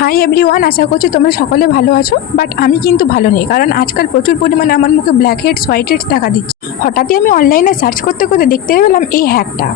Hi everyone আশা করছি তোমরা সকলে ভালো আছো বাট আমি কিন্তু ভালো নেই, কারণ আজকাল প্রচুর পরিমাণে আমার মুখে ব্ল্যাক হেডস হোয়াইট হেডস দেখা দিচ্ছে। হঠাৎই আমি অনলাইনে সার্চ করতে করতে দেখতে পেলাম এই হ্যাকটা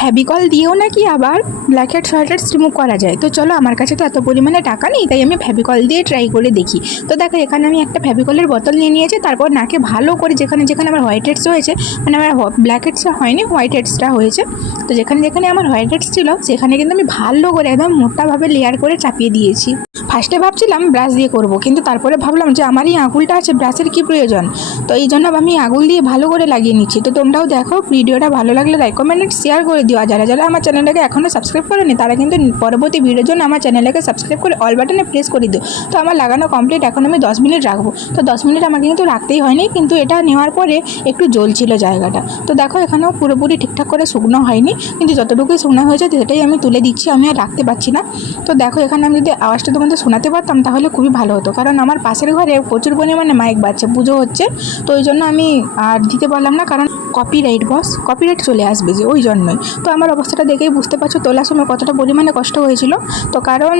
ফ্যাবিকল দিয়েও নাকি আবার ব্ল্যাক হেড হেডস রিমুভ করা যায়। তো চলো, আমার কাছে তো এত পরিমাণে টাকা নেই, তাই আমি ফ্যাবিকল দিয়ে ট্রাই করে দেখি। তো দেখো, এখানে আমি একটা ফ্যাবিকলের বোতল নিয়ে নিয়েছি, তারপর নাকে ভালো করে যেখানে যেখানে আমার হোয়াইট হেডস হয়েছে মানে আমার ব্ল্যাক হেডসটা হয়নি হোয়াইট হেডসটা হয়েছে। তো যেখানে যেখানে আমার হোয়াইট হেডস ছিল, সেখানে কিন্তু আমি ভালো করে একদম মোটাভাবে লেয়ার করে চাপিয়ে দিয়েছি। ফার্স্টে ভাবছিলাম ব্রাশ দিয়ে করব, কিন্তু তারপরে ভাবলাম যে আমার এই আঙুলটা আছে ব্রাশের কি প্রয়োজন? তো এই জন্য আমি আঙুল দিয়ে ভালো করে লাগিয়ে নিচ্ছি। তো তোমরাও দেখো ভিডিওটা ভালো লাগলে কমেন্ট শেয়ার করে দিও। আর যারা যারা আমার চ্যানেলটাকে এখনও সাবস্ক্রাইব করেনি, তারা কিন্তু পরবর্তী ভিডিওর জন্য আমার চ্যানেলটাকে সাবস্ক্রাইব করে অল বাটনে প্রেস করে দিও। তো আমার লাগানো কমপ্লিট এখন আমি দশ মিনিট রাখব। তো দশ মিনিট আমাকে কিন্তু রাখতেই হয়নি, কিন্তু এটা নেওয়ার পরে একটু জ্বলছিল জায়গাটা। তো দেখো এখানেও পুরোপুরি ঠিকঠাক করে শুকনো হয়নি, কিন্তু যতটুকুই শুকনো হয়েছে সেটাই আমি তুলে দিচ্ছি, আমি আর রাখতে পারছি না। তো দেখো এখানে আমি যদি আওয়াজটা তোমাদের শোনাতে পারতাম তাহলে খুবই ভালো হতো, কারণ আমার পাশের ঘরে প্রচুর পরিমাণে মাইক বাজছে, পুজো হচ্ছে। তো ওই জন্য আমি আর দিতে পারলাম না, কারণ কপিরাইট বস কপিরাইট চলে আসবে যে ওই জন্যই। তো আমার অবস্থাটা দেখেই বুঝতে পারছ তোলার সময় কতটা পরিমাণে কষ্ট হয়েছিল। তো কারণ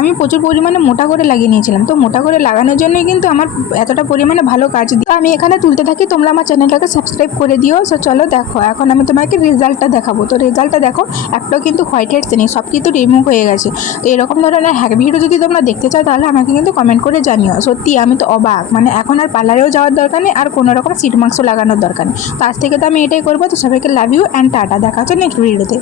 আমি প্রচুর পরিমাণে মোটা করে লাগিয়ে নিয়েছিলাম। তো মোটা করে লাগানোর জন্যই কিন্তু আমার এতটা পরিমাণে ভালো কাজ দিই আমি এখানে তুলতে থাকি, তোমরা আমার চ্যানেলটাকে সাবস্ক্রাইব করে দিও। সো চলো দেখো, এখন আমি তোমাকে রেজাল্টটা দেখাবো। তো রেজাল্টটা দেখো, একটাও কিন্তু হোয়াইট হেডস নেই, সব কিন্তু রিমুভ হয়ে গেছে। তো এরকম ধরনের হ্যাক ভিডিও যদি তোমরা দেখতে চাও, তাহলে আমাকে কিন্তু কমেন্ট করে জানিও। সত্যি, আমি তো অবাক। মানে এখন আর পার্লারেও যাওয়ার দরকার নেই, আর কোনো রকম সিট মাংস লাগানোর দরকার নেই। আজ থেকে তো আমি এটাই করব। তো সবাইকে লাভ ইউ অ্যান্ড টাটা। দেখা হচ্ছে নেক্সট ভিডিওতে